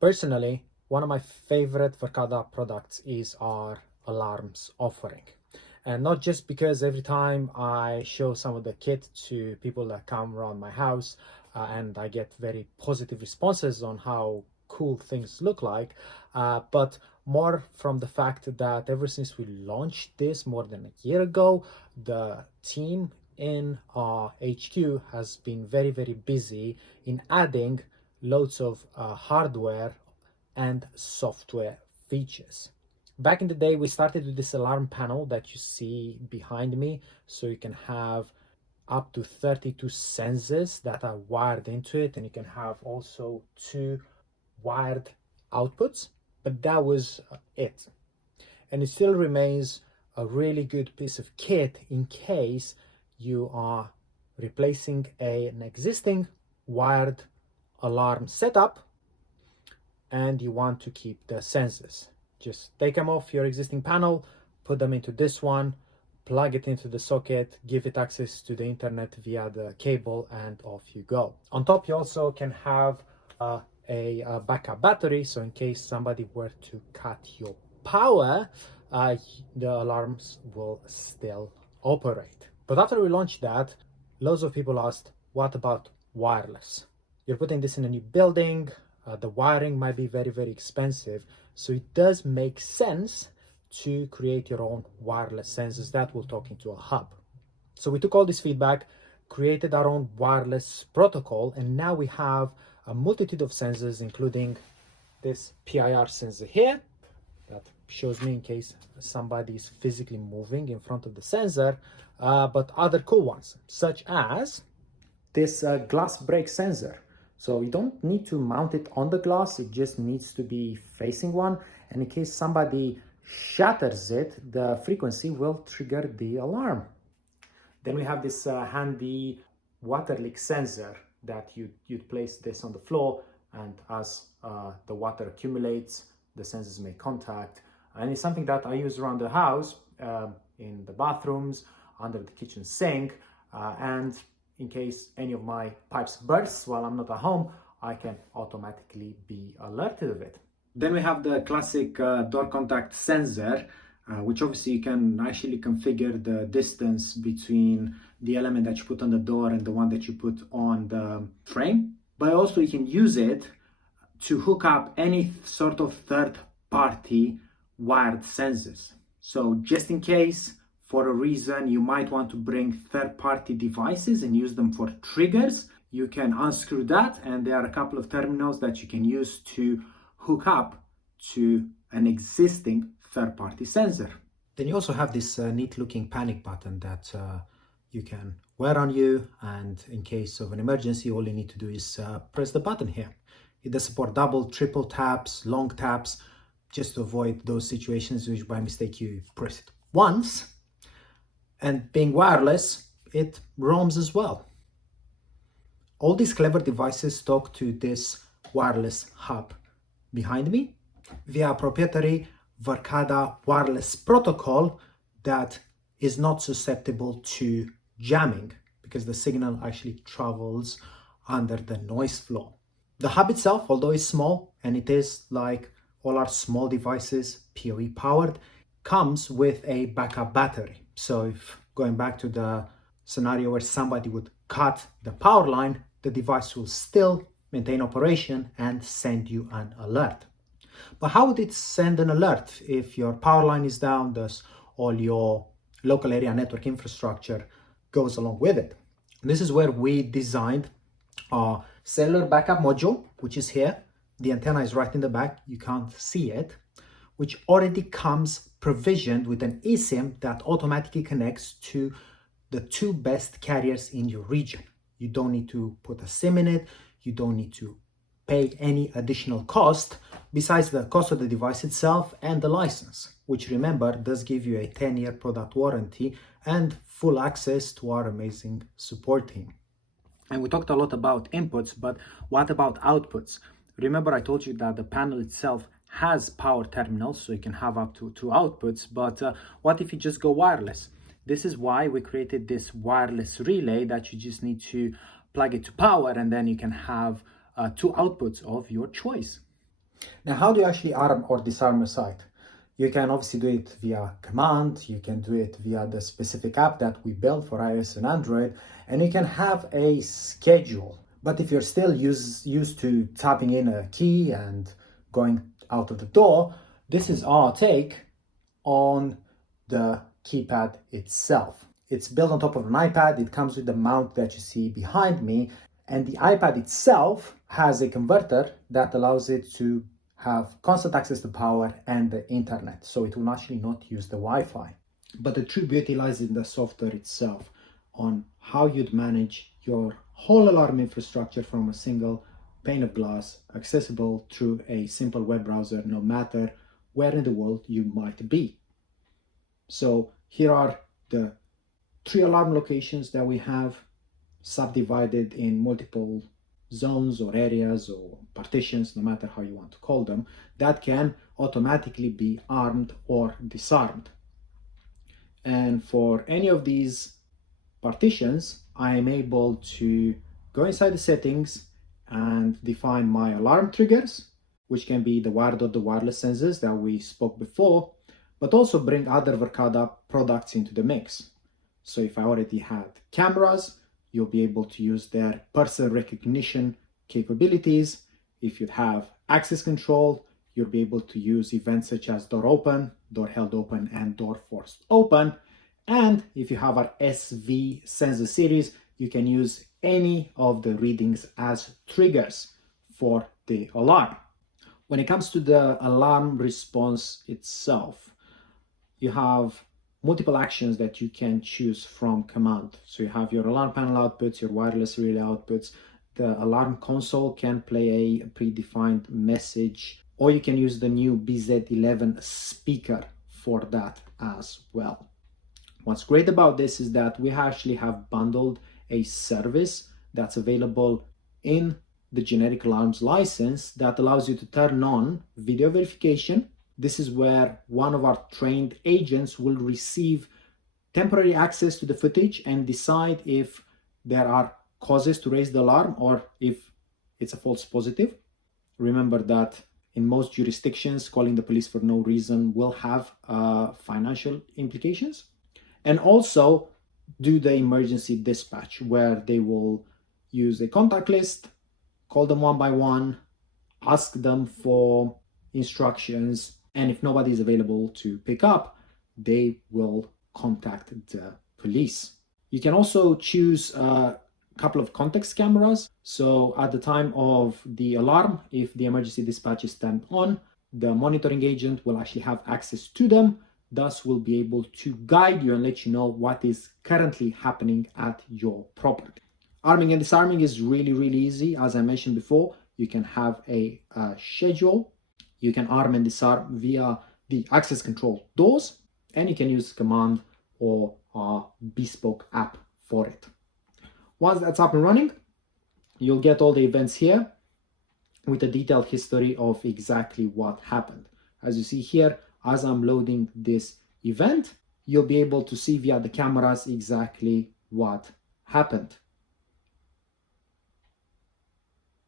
Personally, one of my favorite Verkada products is our alarms offering. And not just because every time I show some of the kit to people that come around my house and I get very positive responses on how cool things look like, but more from the fact that ever since we launched this more than a year ago, the team in our HQ has been very, very busy in adding loads of hardware and software features. Back in the day, we started with this alarm panel that you see behind me, so you can have up to 32 sensors that are wired into it, and you can have also two wired outputs, but that was it. And it still remains a really good piece of kit in case you are replacing an existing wired alarm setup and you want to keep the sensors. Just take them off your existing panel, put them into this one, plug it into the socket, give it access to the internet via the cable, and off you go. On top, you also can have a backup battery, so in case somebody were to cut your power, the alarms will still operate. But after we launched that, loads of people asked, what about wireless? You're putting this in a new building, the wiring might be very, very expensive. So it does make sense to create your own wireless sensors that will talk into a hub. So we took all this feedback, created our own wireless protocol, and now we have a multitude of sensors, including this PIR sensor here that shows me in case somebody is physically moving in front of the sensor, but other cool ones, such as this glass break sensor. So you don't need to mount it on the glass, it just needs to be facing one. And in case somebody shatters it, the frequency will trigger the alarm. Then we have this handy water leak sensor that you'd place this on the floor, and as the water accumulates, the sensors make contact. And it's something that I use around the house, in the bathrooms, under the kitchen sink, and in case any of my pipes bursts while I'm not at home, I can automatically be alerted of it. Then we have the classic door contact sensor, which obviously you can actually configure the distance between the element that you put on the door and the one that you put on the frame. But also you can use it to hook up any sort of third-party wired sensors. So just in case, for a reason, you might want to bring third-party devices and use them for triggers, you can unscrew that, and there are a couple of terminals that you can use to hook up to an existing third-party sensor. Then you also have this neat-looking panic button that you can wear on you, and in case of an emergency, all you need to do is press the button here. It does support double, triple taps, long taps, just to avoid those situations which by mistake you press it once. And being wireless, it roams as well. All these clever devices talk to this wireless hub behind me via a proprietary Verkada wireless protocol that is not susceptible to jamming because the signal actually travels under the noise floor. The hub itself, although it's small, and it is like all our small devices, PoE powered, comes with a backup battery. So if going back to the scenario where somebody would cut the power line, the device will still maintain operation and send you an alert. But how would it send an alert if your power line is down, thus all your local area network infrastructure goes along with it? And this is where we designed our cellular backup module, which is here. The antenna is right in the back, you can't see it, which already comes provisioned with an eSIM that automatically connects to the two best carriers in your region. You don't need to put a SIM in it, you don't need to pay any additional cost besides the cost of the device itself and the license, which, remember, does give you a 10-year product warranty and full access to our amazing support team. And we talked a lot about inputs, but what about outputs? Remember, I told you that the panel itself has power terminals, so you can have up to 2 outputs, but what if you just go wireless? This is why we created this wireless relay that you just need to plug it to power, and then you can have 2 outputs of your choice. Now, how do you actually arm or disarm a site? You can obviously do it via command, you can do it via the specific app that we built for iOS and Android, and you can have a schedule. But if you're still used to tapping in a key and going out of the door, this is our take on the keypad itself. It's built on top of an iPad, it comes with the mount that you see behind me, and the iPad itself has a converter that allows it to have constant access to power and the internet, so it will actually not use the Wi-Fi. But the true beauty lies in the software itself, on how you'd manage your whole alarm infrastructure from a single pane of glass, accessible through a simple web browser, no matter where in the world you might be. So here are the 3 alarm locations that we have, subdivided in multiple zones or areas or partitions, no matter how you want to call them, that can automatically be armed or disarmed. And for any of these partitions, I am able to go inside the settings and define my alarm triggers, which can be the wired or the wireless sensors that we spoke before, but also bring other Verkada products into the mix. So if I already had cameras, you'll be able to use their person recognition capabilities. If you have access control, you'll be able to use events such as door open, door held open, and door forced open. And if you have our SV sensor series, you can use any of the readings as triggers for the alarm. When it comes to the alarm response itself, you have multiple actions that you can choose from command. So you have your alarm panel outputs, your wireless relay outputs. The alarm console can play a predefined message, or you can use the new BZ11 speaker for that as well. What's great about this is that we actually have bundled a service that's available in the generic alarms license that allows you to turn on video verification. This is where one of our trained agents will receive temporary access to the footage and decide if there are causes to raise the alarm or if it's a false positive. Remember that in most jurisdictions, calling the police for no reason will have financial implications. And also do the emergency dispatch, where they will use a contact list, call them one by one, ask them for instructions, and if nobody is available to pick up, they will contact the police. You can also choose a couple of context cameras. So at the time of the alarm, if the emergency dispatch is turned on, the monitoring agent will actually have access to them, thus will be able to guide you and let you know what is currently happening at your property. Arming and disarming is really, really easy. As I mentioned before, you can have a schedule. You can arm and disarm via the access control doors, and you can use command or a bespoke app for it. Once that's up and running, you'll get all the events here with a detailed history of exactly what happened. As you see here, as I'm loading this event, you'll be able to see via the cameras exactly what happened.